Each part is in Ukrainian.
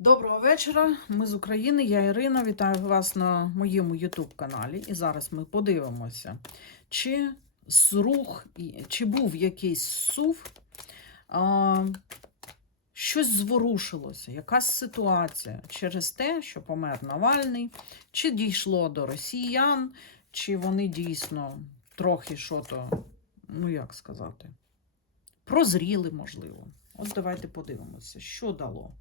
Доброго вечора. Ми з України. Я Ірина. Вітаю вас на моєму YouTube каналі. І зараз ми подивимося, чи зрух, чи був якийсь сув, а, щось зворушилося, якась ситуація через те, що помер Навальний, чи дійшло до росіян, чи вони дійсно трохи що то, ну як сказати, прозріли, можливо. От давайте подивимося, що дало.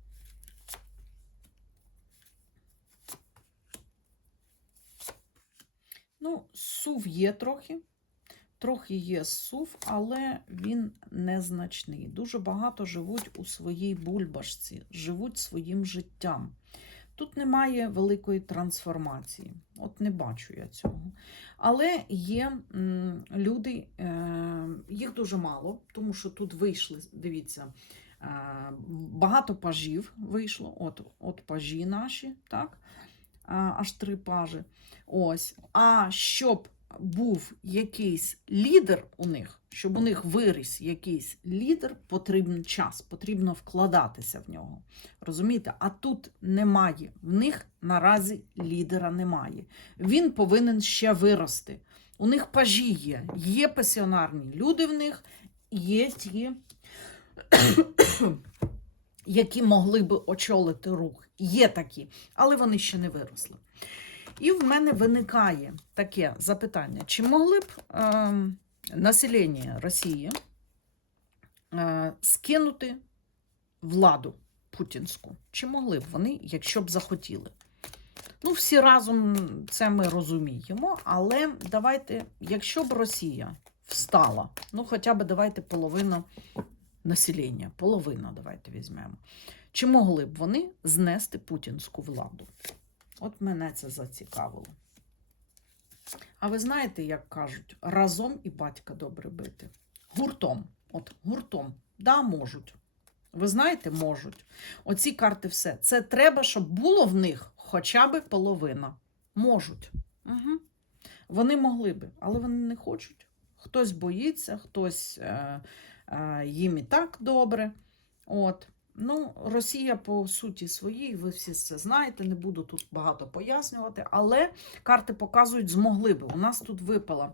Ну, сув є трохи. Трохи є сув, але він незначний. Дуже багато живуть у своїй бульбашці, живуть своїм життям. Тут немає великої трансформації. От не бачу я цього. Але є люди, е, їх дуже мало, тому що тут вийшли, дивіться, е, багато пажів вийшло. От, от пажі наші, так? А, аж три пажі. Ось. А щоб був якийсь лідер у них, щоб у них виріс якийсь лідер, потрібен час, потрібно вкладатися в нього. Розумієте? А тут немає. В них наразі лідера немає. Він повинен ще вирости. У них пажі є, є пасіонарні люди в них, є ті, які могли би очолити рух. Є такі, але вони ще не виросли. І в мене виникає таке запитання: чи могли б е, населення Росії е, скинути владу путінську? Чи могли б вони, якщо б захотіли? Ну, всі разом це ми розуміємо, але давайте, якщо б Росія встала, ну хоча б давайте половину населення, половина давайте візьмемо. Чи могли б вони знести путінську владу? От мене це зацікавило. А ви знаєте, як кажуть, разом і батька добре бити. Гуртом. От гуртом. Да, можуть. Ви знаєте, можуть. Оці карти все. Це треба, щоб було в них хоча б половина. Можуть. Угу. Вони могли би, але вони не хочуть. Хтось боїться, хтось е, їм і так добре. От. Ну, Росія по суті своїй, ви всі це знаєте, не буду тут багато пояснювати, але карти показують, змогли би. У нас тут випало.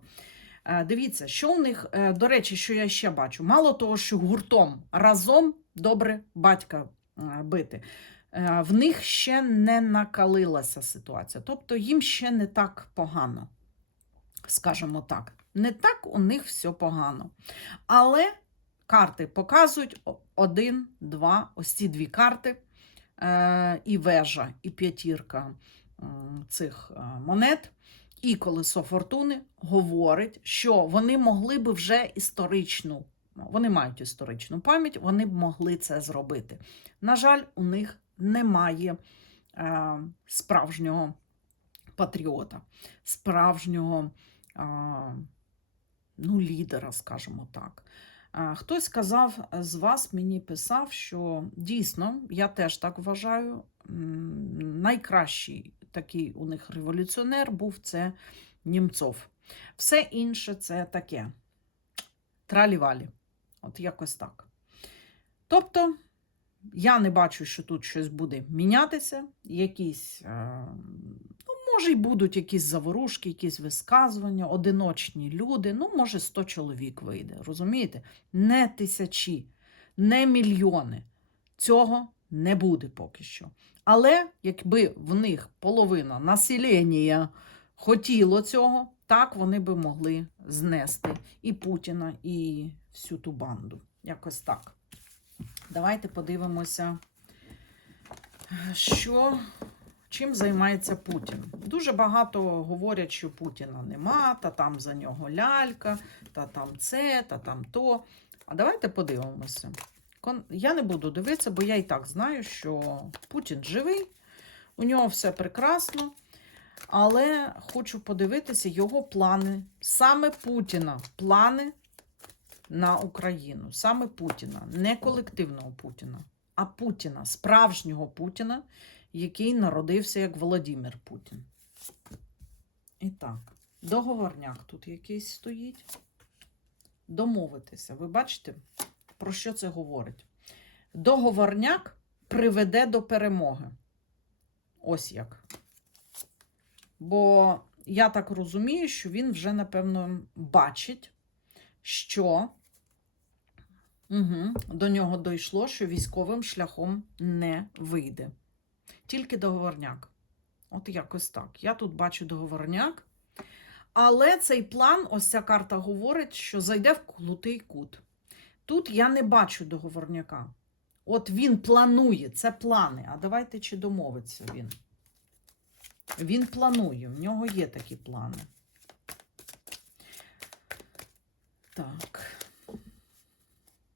Е, Дивіться, що у них, е, до речі, що я ще бачу. Мало того, що гуртом разом добре батька е, бити. е, В них ще не накалилася ситуація. Тобто їм ще не так погано, скажімо так. Не так у них все погано. Але карти показують один, два, ось ці дві карти, е, і вежа, і п'ятірка цих е, монет, і колесо фортуни говорить, що вони могли би вже історичну, вони мають історичну пам'ять, вони б могли це зробити. На жаль, у них немає е, справжнього патріота, справжнього е, ну, лідера, скажімо так. Хтось сказав з вас, мені писав, що дійсно, я теж так вважаю, найкращий такий у них революціонер був це Німцов. Все інше це таке тралівалі. От якось так. Тобто, я не бачу, що тут щось буде мінятися, якісь, е, може, й будуть якісь заворушки, якісь висказування, одиночні люди, ну, може, 100 чоловік вийде, розумієте? Не тисячі, не мільйони. Цього не буде поки що. Але якби в них половина населення хотіло цього, так вони би могли знести і Путіна, і всю ту банду. Якось так. Давайте подивимося, що, чим займається Путін. Дуже багато говорять, що Путіна нема, та там за нього лялька, та там це, та там то. А давайте подивимося. Я не буду дивитися, бо я і так знаю, що Путін живий, у нього все прекрасно. Але хочу подивитися його плани, саме Путіна, плани на Україну, саме Путіна, не колективного Путіна, а Путіна, справжнього Путіна, який народився як Володимир Путін. І так, договорняк тут якийсь стоїть. Домовитися. Ви бачите, про що це говорить? Договорняк приведе до перемоги. Ось як. Бо я так розумію, що він вже, напевно, бачить, що угу, до нього дійшло, що військовим шляхом не вийде. Тільки договорняк. От якось так. Я тут бачу договорняк. Але цей план, ось ця карта говорить, що зайде в клутий кут. Тут я не бачу договорняка. От він планує, це плани. А давайте чи домовиться він. Він планує, в нього є такі плани. Так.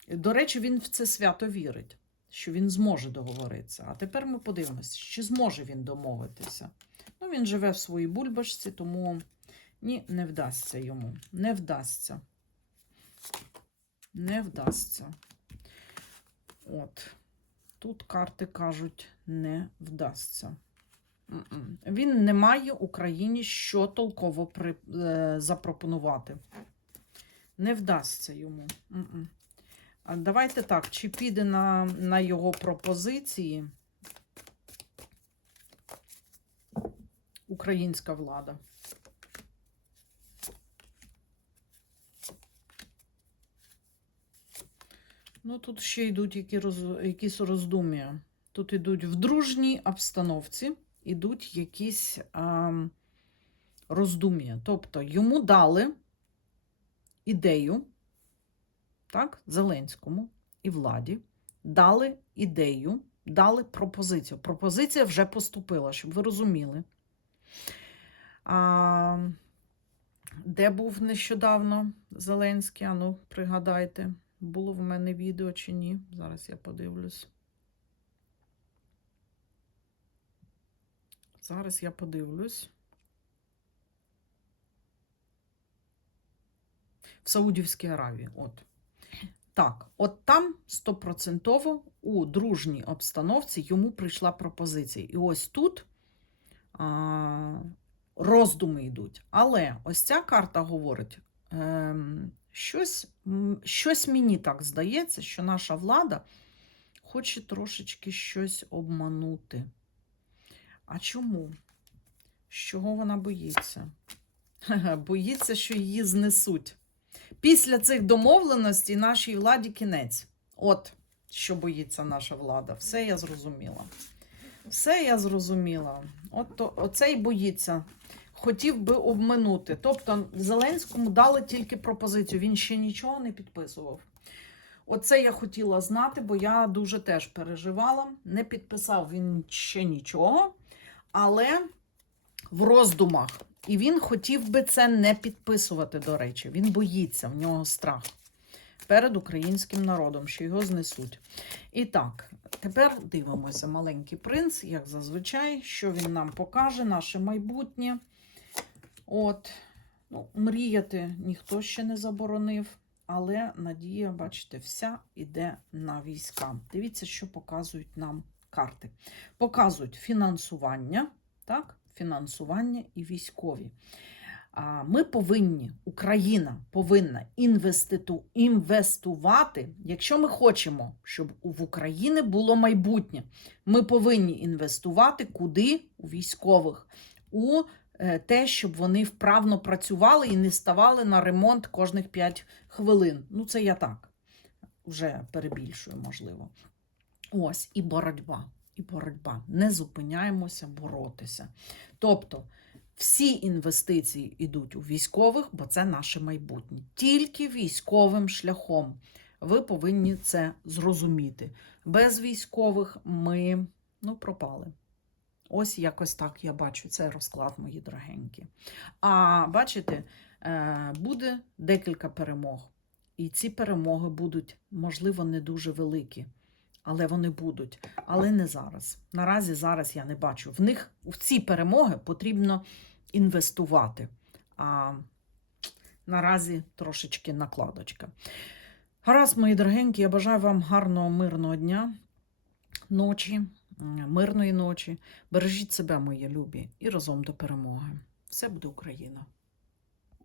До речі, він в це свято вірить, що він зможе договоритися. А тепер ми подивимося, чи зможе він домовитися. Ну, він живе в своїй бульбашці, тому ні, не вдасться йому. Не вдасться. Не вдасться. От. Тут карти кажуть, не вдасться. Він не має Україні що толково при, е, запропонувати. Не вдасться йому. Давайте так, чи піде на, на його пропозиції українська влада? Ну, тут ще йдуть які роз... якісь роздум'я. Тут йдуть в дружній обстановці, йдуть якісь а, роздум'я. Тобто йому дали ідею, так, Зеленському і владі, дали ідею, дали пропозицію. Пропозиція вже поступила, щоб ви розуміли. А, де був нещодавно Зеленський? Ану, пригадайте. Було в мене відео чи ні? Зараз я подивлюсь. Зараз я подивлюсь. В Саудівській Аравії. От. Так, от там стопроцентово у дружній обстановці йому прийшла пропозиція. І ось тут а, роздуми йдуть. Але ось ця карта говорить. Ем, Щось, щось мені так здається, що наша влада хоче трошечки щось обманути. А чому? З чого вона боїться? Боїться, що її знесуть. Після цих домовленостей нашій владі кінець. От що боїться наша влада. Все я зрозуміла. Все я зрозуміла. От то, оце боїться хотів би обминути. Тобто Зеленському дали тільки пропозицію, він ще нічого не підписував. Оце я хотіла знати, бо я дуже теж переживала. Не підписав він ще нічого, але в роздумах. І він хотів би це не підписувати, до речі. Він боїться, в нього страх перед українським народом, що його знесуть. І так, тепер дивимося, маленький принц, як зазвичай, що він нам покаже, наше майбутнє. От, ну, мріяти ніхто ще не заборонив, але надія, бачите, вся йде на війська. Дивіться, що показують нам карти. Показують фінансування, так, фінансування і військові. Ми повинні, Україна повинна інвеститу, інвестувати, якщо ми хочемо, щоб в Україні було майбутнє. Ми повинні інвестувати куди? У військових, у Е, те, щоб вони вправно працювали і не ставали на ремонт кожних 5 хвилин. Ну, це я так вже перебільшую, можливо. Ось, і боротьба. І боротьба. Не зупиняємося боротися. Тобто, всі інвестиції йдуть у військових, бо це наше майбутнє. Тільки військовим шляхом. Ви повинні це зрозуміти. Без військових ми ну, пропали. Ось якось так я бачу цей розклад, мої дорогенькі. А бачите, е, буде декілька перемог. І ці перемоги будуть, можливо, не дуже великі, але вони будуть. Але не зараз. Наразі зараз я не бачу. В них в ці перемоги потрібно інвестувати. А наразі трошечки накладочка. Гаразд, мої дорогенькі, я бажаю вам гарного, мирного дня, ночі мирної ночі. Бережіть себе, мої любі, і разом до перемоги. Все буде Україна!